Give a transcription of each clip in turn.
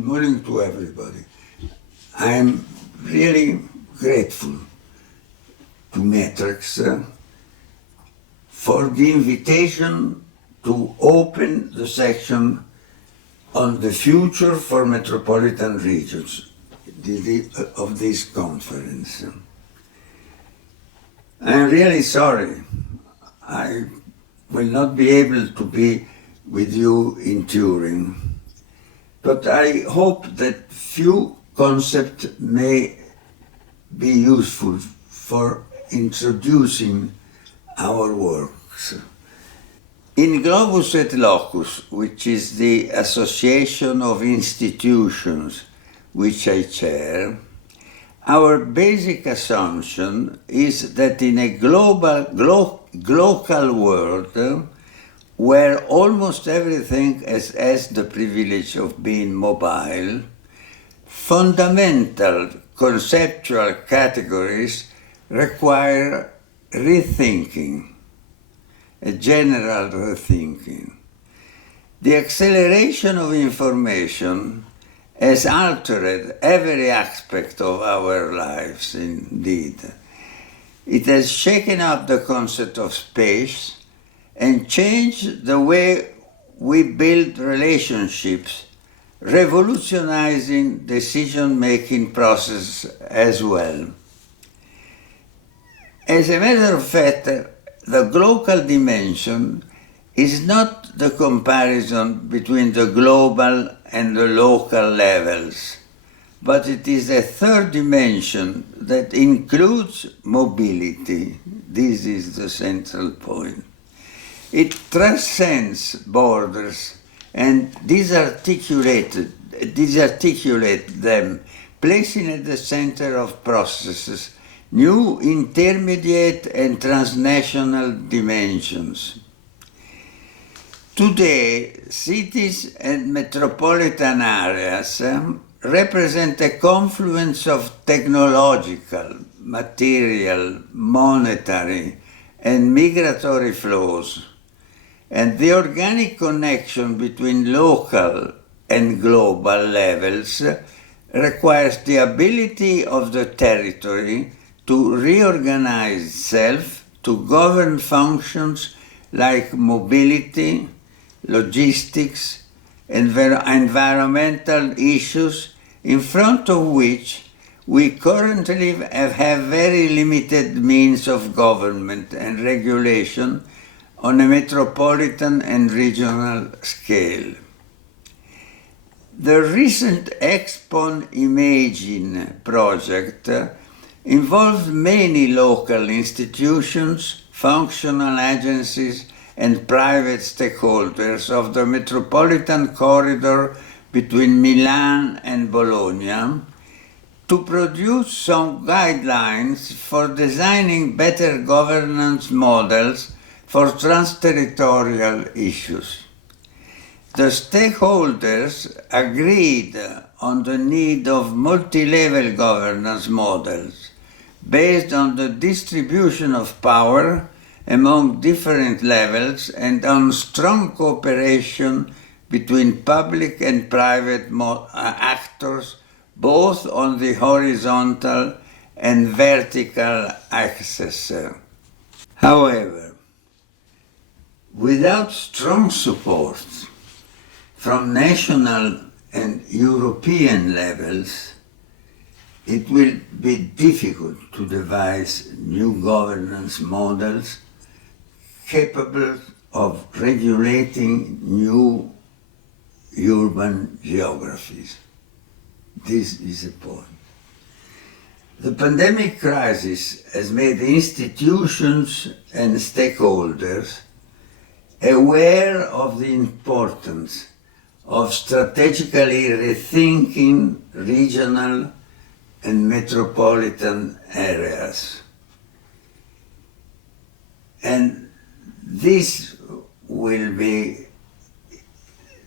Good morning to everybody. I'm really grateful to Metrex for the invitation to open the section on the future for Metropolitan Regions of this conference. I'm really sorry I will not be able to be with you in Turin, but I hope that few concepts may be useful for introducing our works. In Globus et Locus, which is the association of institutions which I chair, our basic assumption is that in a local world where almost everything has the privilege of being mobile, fundamental conceptual categories require rethinking, a general rethinking. The acceleration of information has altered every aspect of our lives, indeed. It has shaken up the concept of space and changed the way we build relationships, revolutionizing decision-making process as well. As a matter of fact, the global dimension is not the comparison between the global and the local levels, but it is a third dimension that includes mobility. This is the central point. It transcends borders and disarticulate them, placing at the center of processes new intermediate and transnational dimensions. Today, cities and metropolitan areas represent a confluence of technological, material, monetary, and migratory flows, and the organic connection between local and global levels requires the ability of the territory to reorganize itself, to govern functions like mobility, logistics, environmental issues, in front of which we currently have very limited means of government and regulation on a metropolitan and regional scale. The recent Expon Imagine project involved many local institutions, functional agencies, and private stakeholders of the metropolitan corridor between Milan and Bologna to produce some guidelines for designing better governance models for trans-territorial issues. The stakeholders agreed on the need of multi-level governance models based on the distribution of power among different levels and on strong cooperation between public and private actors, both on the horizontal and vertical axis. However, without strong support from national and European levels, it will be difficult to devise new governance models capable of regulating new urban geographies. This is the point. The pandemic crisis has made institutions and stakeholders aware of the importance of strategically rethinking regional and metropolitan areas. And this will be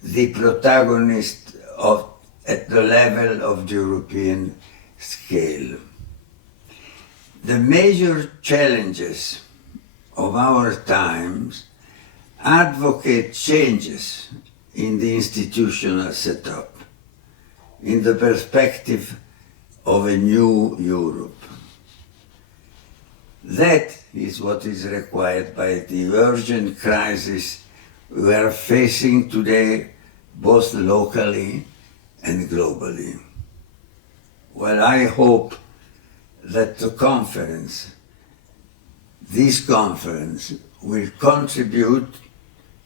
the protagonist at the level of the European scale. The major challenges of our times advocate changes in the institutional setup, in the perspective of a new Europe. That is what is required by the urgent crisis we are facing today, both locally and globally. Well, I hope that this conference will contribute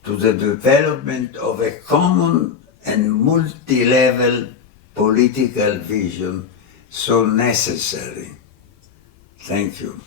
to the development of a common and multi-level political vision so necessary. Thank you.